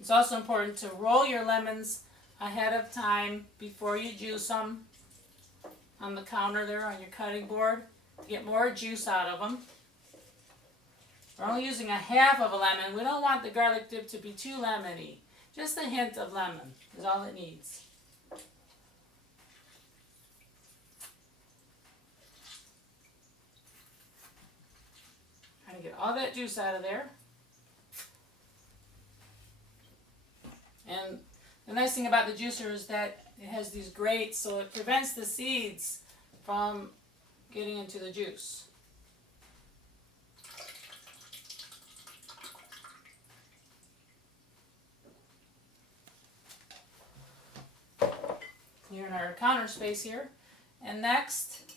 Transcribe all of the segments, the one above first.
It's also important to roll your lemons ahead of time before you juice them on the counter there on your cutting board to get more juice out of them. We're only using a half of a lemon. We don't want the garlic dip to be too lemony. Just a hint of lemon is all it needs. Trying to get all that juice out of there. And the nice thing about the juicer is that it has these grates, so it prevents the seeds from getting into the juice. Clearing our counter space here. And next, make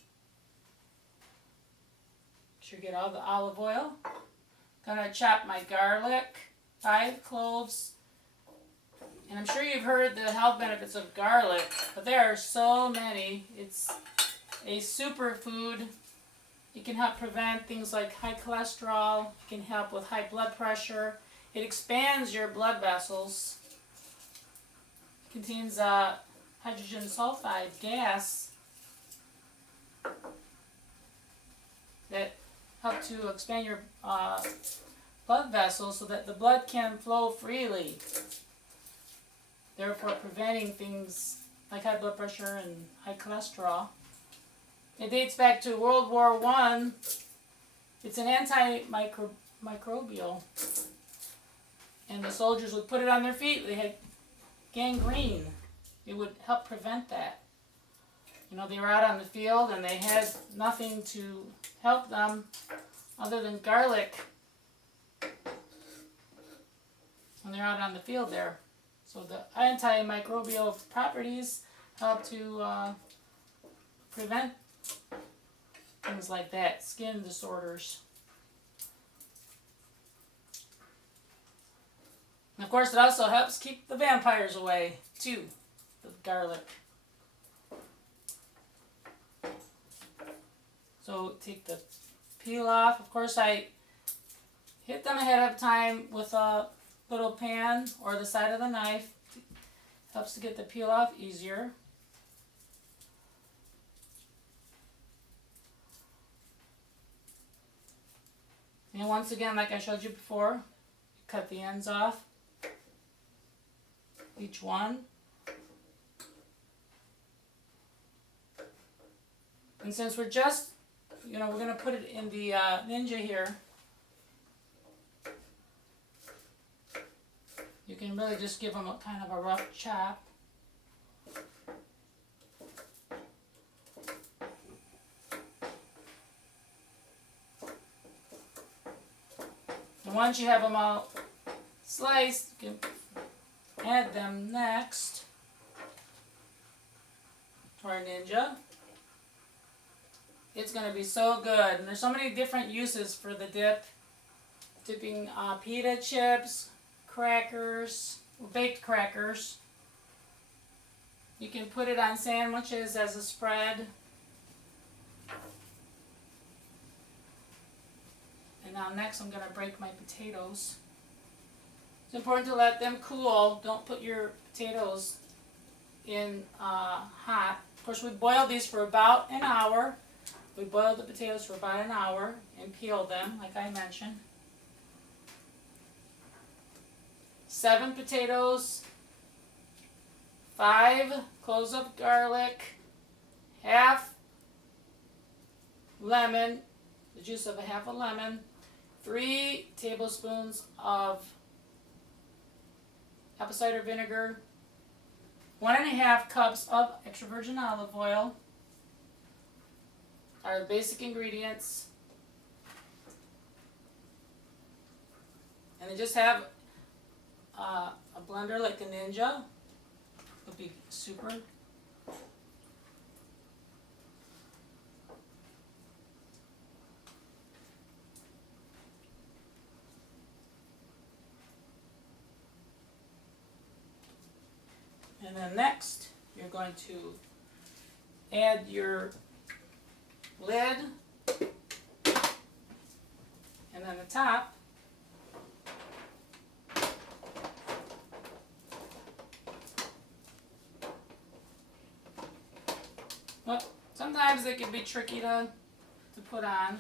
sure you get all the olive oil. Gonna chop my garlic, 5 cloves. And I'm sure you've heard the health benefits of garlic, but there are so many. It's a superfood. It can help prevent things like high cholesterol. It can help with high blood pressure. It expands your blood vessels. It contains hydrogen sulfide gas that help to expand your blood vessels so that the blood can flow freely, therefore preventing things like high blood pressure and high cholesterol. It dates back to World War I. It's an antimicrobial. And the soldiers would put it on their feet. They had gangrene. It would help prevent that. You know, they were out on the field and they had nothing to help them other than garlic when they're out on the field there. So the antimicrobial properties help to prevent things like that, skin disorders. And of course it also helps keep the vampires away too, the garlic. So take the peel off. Of course I hit them ahead of time with a little pan or the side of the knife. Helps to get the peel off easier. And once again, like I showed you before, cut the ends off, each one. And since we're just, we're going to put it in the Ninja here, you can really just give them a kind of a rough chop. And once you have them all sliced, you can add them next to our Ninja. It's going to be so good. And there's so many different uses for the dip. Dipping pita chips, crackers, baked crackers. You can put it on sandwiches as a spread. And now next I'm going to break my potatoes. It's important to let them cool. Don't put your potatoes in hot. Of course, we boiled these for about an hour. We boiled the potatoes for about an hour and peeled them, like I mentioned. 7 potatoes, 5 cloves of garlic, half lemon, the juice of a half a lemon, 3 tablespoons of apple cider vinegar, 1.5 cups of extra virgin olive oil, are the basic ingredients. And they just have a blender like a Ninja. Would be super. And then next, you're going to add your lid, and then the top. Well, sometimes they can be tricky to put on.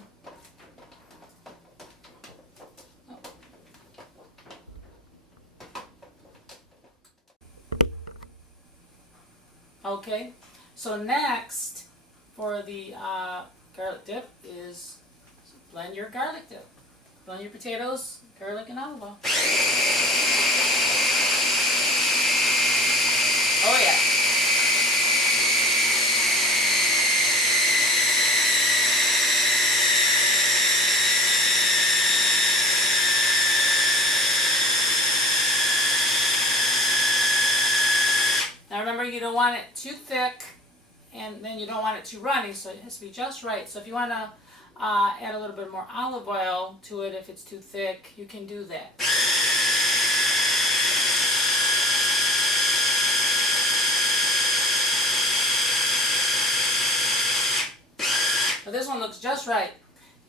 Okay, so next for the garlic dip is blend your garlic dip. Blend your potatoes, garlic, and olive oil. Oh yeah. Now remember, you don't want it too thick, and then you don't want it too runny, so it has to be just right. So if you want to add a little bit more olive oil to it if it's too thick, you can do that. So this one looks just right.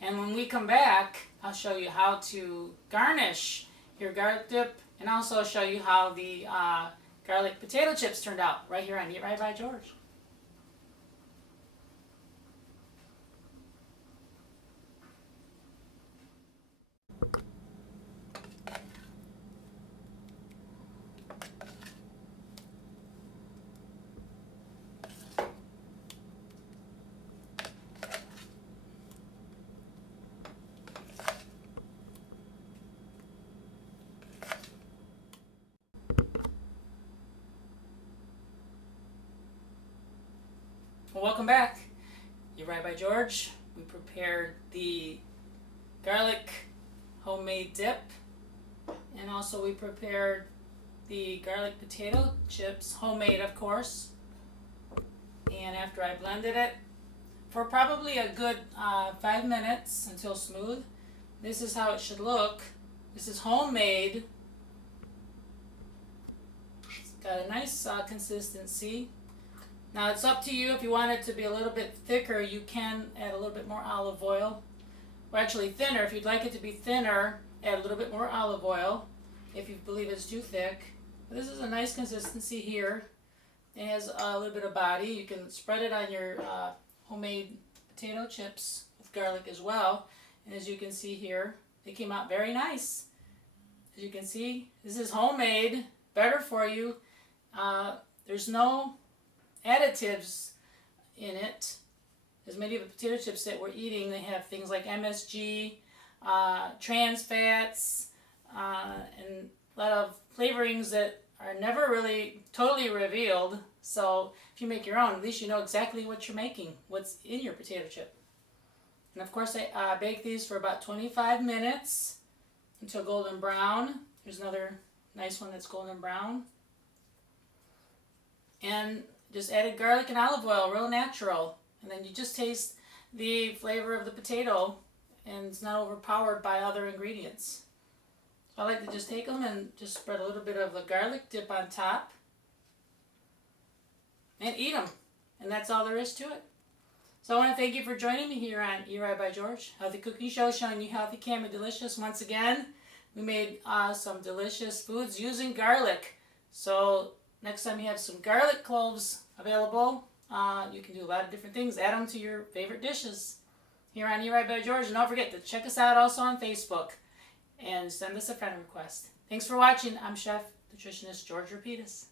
And when we come back, I'll show you how to garnish your garlic dip, and also show you how the garlic potato chips turned out right here on Eat Right by George. Well, welcome back. Eat Right by George. We prepared the garlic homemade dip, and also we prepared the garlic potato chips, homemade of course. And after I blended it for probably a good 5 minutes until smooth, this is how it should look. This is homemade. It's got a nice consistency. Now it's up to you. If you want it to be a little bit thicker, you can add a little bit more olive oil. Or actually thinner. If you'd like it to be thinner, add a little bit more olive oil if you believe it's too thick. But this is a nice consistency here. It has a little bit of body. You can spread it on your homemade potato chips with garlic as well. And as you can see here, they came out very nice. As you can see, this is homemade, better for you. There's no additives in it. As many of the potato chips that we're eating, they have things like MSG, trans fats, and a lot of flavorings that are never really totally revealed. So if you make your own, at least you know exactly what you're making, what's in your potato chip. And of course I bake these for about 25 minutes until golden brown. Here's another nice one that's golden brown. And just added garlic and olive oil, real natural. And then you just taste the flavor of the potato, and it's not overpowered by other ingredients. So I like to just take them and just spread a little bit of the garlic dip on top and eat them. And that's all there is to it. So I want to thank you for joining me here on Eat Right by George, Healthy Cooking Show, showing you healthy, can be delicious. Once again, we made some delicious foods using garlic. So next time you have some garlic cloves available, you can do a lot of different things. Add them to your favorite dishes here on Eat Right by George. And don't forget to check us out also on Facebook and send us a friend request. Thanks for watching. I'm Chef Nutritionist George Rapides.